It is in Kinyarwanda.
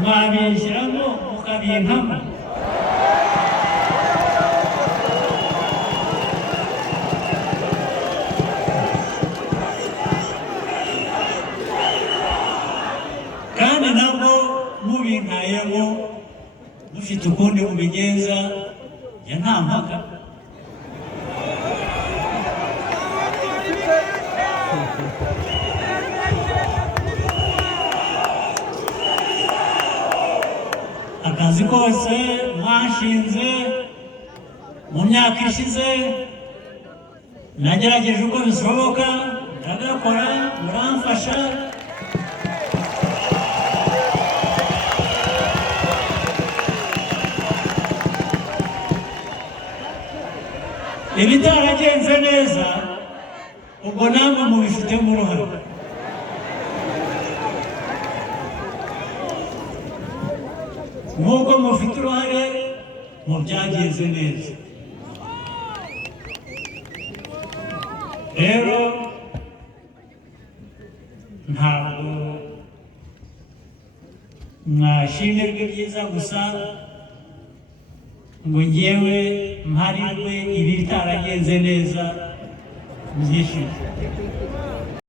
mwabishyiramo mukabinkamo kandi nabwo mubintayemo mufite ukundi mubigenza ya nta mpaka akazi kose mwashinze mu myaka ishize nagerageje uko bishoboka ndagakora muramfasha ibitaragenze neza ubwo namwe mubifitemo uruhare nk'uko mufite uruhare mu byagenze neza rero ntabwo mwashimirwa ibyiza gusa ngo ngewe mparirwe ibitaragenze neza byishimo